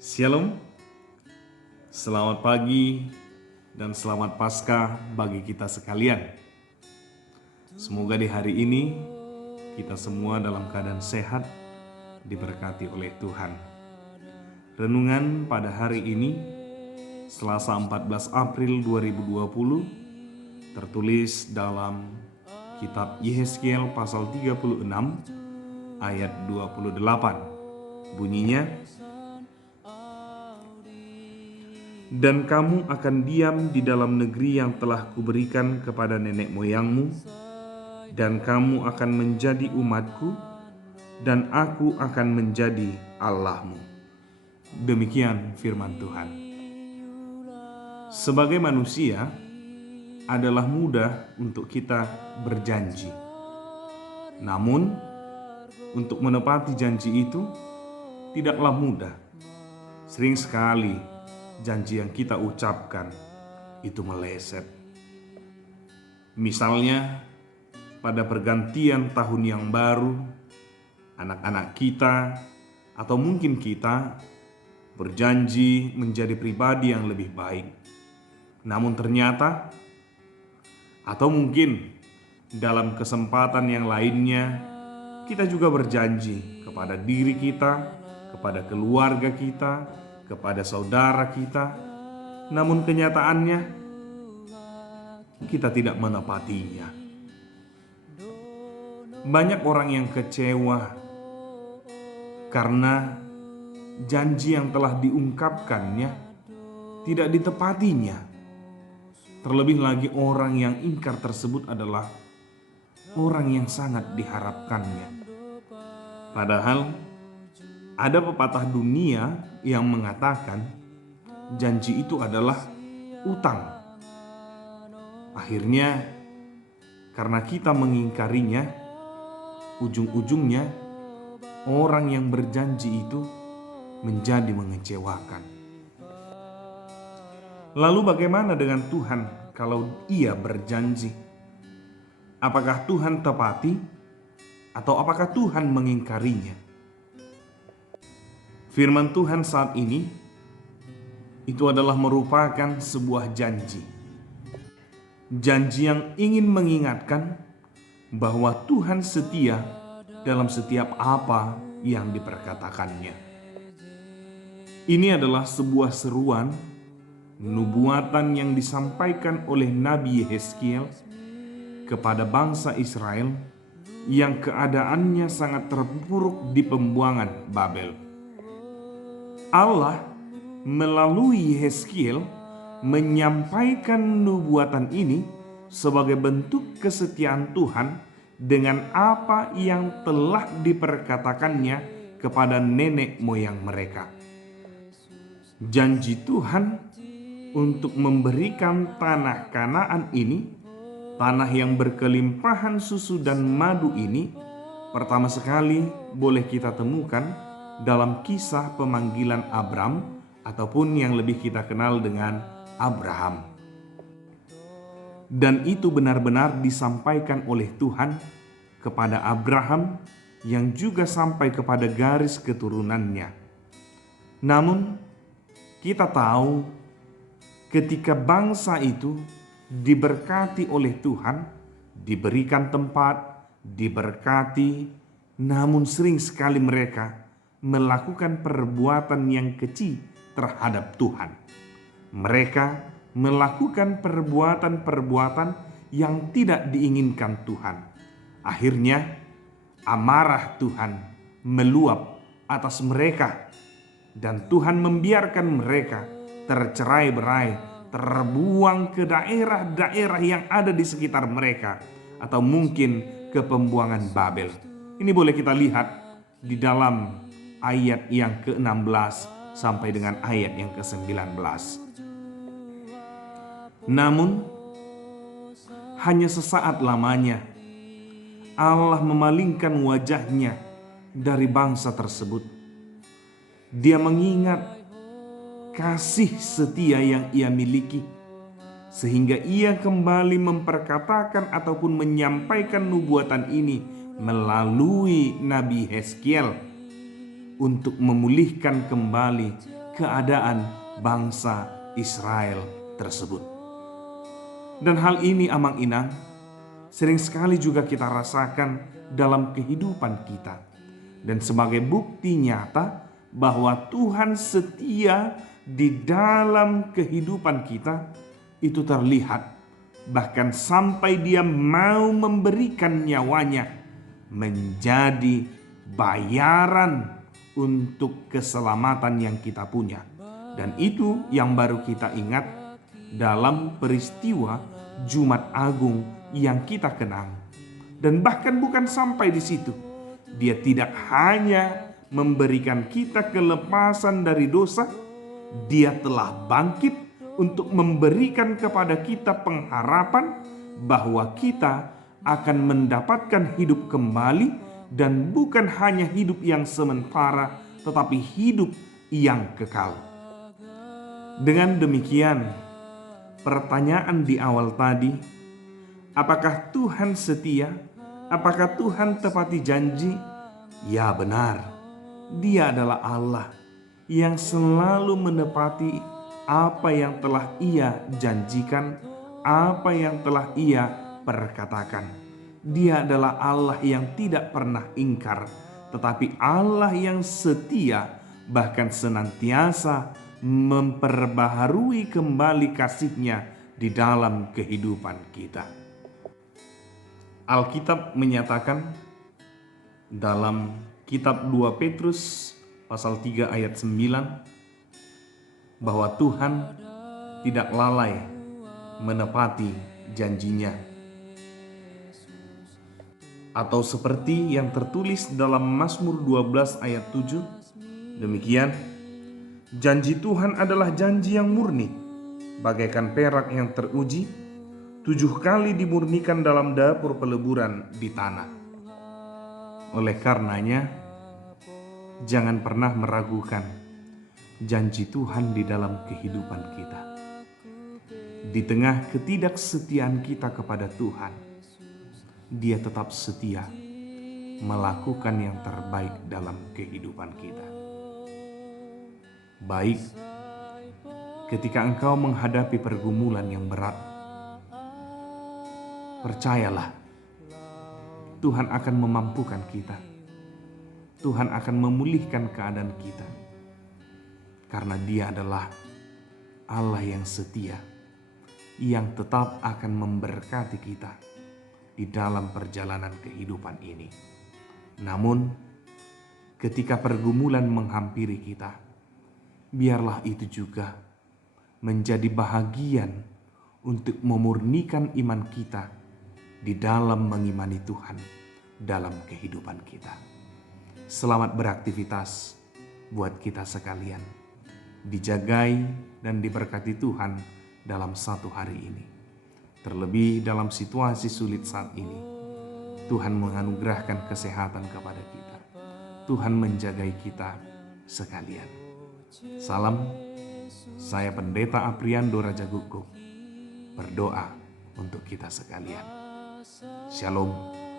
Shalom, selamat pagi dan selamat Paskah bagi kita sekalian. Semoga di hari ini kita semua dalam keadaan sehat, diberkati oleh Tuhan. Renungan pada hari ini, Selasa 14 April 2020, tertulis dalam kitab Yehezkiel pasal 36 ayat 28. Bunyinya, "Dan kamu akan diam di dalam negeri yang telah kuberikan kepada nenek moyangmu, dan kamu akan menjadi umatku, dan aku akan menjadi Allahmu." Demikian firman Tuhan. Sebagai manusia, adalah mudah untuk kita berjanji. Namun, untuk menepati janji itu tidaklah mudah. Sering sekali janji yang kita ucapkan itu meleset. Misalnya, pada pergantian tahun yang baru, anak-anak kita atau mungkin kita berjanji menjadi pribadi yang lebih baik. Namun ternyata, atau mungkin dalam kesempatan yang lainnya, kita juga berjanji kepada diri kita, kepada keluarga kita, kepada saudara kita, namun kenyataannya kita tidak menepatinya. Banyak orang yang kecewa karena janji yang telah diungkapkannya tidak ditepatinya. Terlebih lagi orang yang ingkar tersebut adalah orang yang sangat diharapkannya. Padahal ada pepatah dunia yang mengatakan janji itu adalah utang. Akhirnya, karena kita mengingkarinya, ujung-ujungnya orang yang berjanji itu menjadi mengecewakan. Lalu bagaimana dengan Tuhan kalau Ia berjanji? Apakah Tuhan tepati atau apakah Tuhan mengingkarinya? Firman Tuhan saat ini itu adalah merupakan sebuah janji. Janji yang ingin mengingatkan bahwa Tuhan setia dalam setiap apa yang diperkatakannya. Ini adalah sebuah seruan nubuatan yang disampaikan oleh Nabi Yehezkiel kepada bangsa Israel yang keadaannya sangat terpuruk di pembuangan Babel. Allah melalui Yehezkiel menyampaikan nubuatan ini sebagai bentuk kesetiaan Tuhan dengan apa yang telah diperkatakannya kepada nenek moyang mereka. Janji Tuhan untuk memberikan tanah Kanaan ini, tanah yang berkelimpahan susu dan madu ini, pertama sekali boleh kita temukan dalam kisah pemanggilan Abram ataupun yang lebih kita kenal dengan Abraham. Dan itu benar-benar disampaikan oleh Tuhan kepada Abraham yang juga sampai kepada garis keturunannya. Namun kita tahu ketika bangsa itu diberkati oleh Tuhan, diberikan tempat, diberkati, namun sering sekali mereka melakukan perbuatan yang keji terhadap Tuhan. Mereka melakukan perbuatan-perbuatan yang tidak diinginkan Tuhan. Akhirnya amarah Tuhan meluap atas mereka dan Tuhan membiarkan mereka tercerai-berai, terbuang ke daerah-daerah yang ada di sekitar mereka, atau mungkin ke pembuangan Babel. Ini boleh kita lihat di dalam ayat yang ke-16 sampai dengan ayat yang ke-19. Namun, hanya sesaat lamanya Allah memalingkan wajahnya dari bangsa tersebut. Dia mengingat kasih setia yang ia miliki, sehingga ia kembali memperkatakan ataupun menyampaikan nubuatan ini melalui Nabi Yehezkiel untuk memulihkan kembali keadaan bangsa Israel tersebut. Dan hal ini amang inang sering sekali juga kita rasakan dalam kehidupan kita. Dan sebagai bukti nyata bahwa Tuhan setia di dalam kehidupan kita itu terlihat bahkan sampai Dia mau memberikan nyawanya menjadi bayaran untuk keselamatan yang kita punya. Dan itu yang baru kita ingat dalam peristiwa Jumat Agung yang kita kenang. Dan bahkan bukan sampai di situ. Dia tidak hanya memberikan kita kelepasan dari dosa, Dia telah bangkit untuk memberikan kepada kita pengharapan bahwa kita akan mendapatkan hidup kembali, dan bukan hanya hidup yang sementara, tetapi hidup yang kekal. Dengan demikian, pertanyaan di awal tadi, apakah Tuhan setia? Apakah Tuhan tepati janji? Ya, benar. Dia adalah Allah yang selalu menepati apa yang telah Ia janjikan, apa yang telah Ia perkatakan. Dia adalah Allah yang tidak pernah ingkar, tetapi Allah yang setia, bahkan senantiasa memperbaharui kembali kasih-Nya di dalam kehidupan kita. Alkitab menyatakan dalam kitab 2 Petrus pasal 3 ayat 9 bahwa Tuhan tidak lalai menepati janjinya. Atau seperti yang tertulis dalam Mazmur 12 ayat 7, demikian, janji Tuhan adalah janji yang murni, bagaikan perak yang teruji, 7 kali dimurnikan dalam dapur peleburan di tanah. Oleh karenanya, jangan pernah meragukan janji Tuhan di dalam kehidupan kita. Di tengah ketidaksetiaan kita kepada Tuhan, Dia tetap setia melakukan yang terbaik dalam kehidupan kita. Baik, ketika engkau menghadapi pergumulan yang berat, percayalah, Tuhan akan memampukan kita. Tuhan akan memulihkan keadaan kita. Karena Dia adalah Allah yang setia, yang tetap akan memberkati kita di dalam perjalanan kehidupan ini. Namun, ketika pergumulan menghampiri kita, biarlah itu juga menjadi bahagian untuk memurnikan iman kita di dalam mengimani Tuhan dalam kehidupan kita. Selamat beraktivitas buat kita sekalian. Dijagai dan diberkati Tuhan dalam satu hari ini. Terlebih dalam situasi sulit saat ini, Tuhan menganugerahkan kesehatan kepada kita. Tuhan menjagai kita sekalian. Salam, saya Pendeta Apriando Raja Guguk, berdoa untuk kita sekalian. Shalom.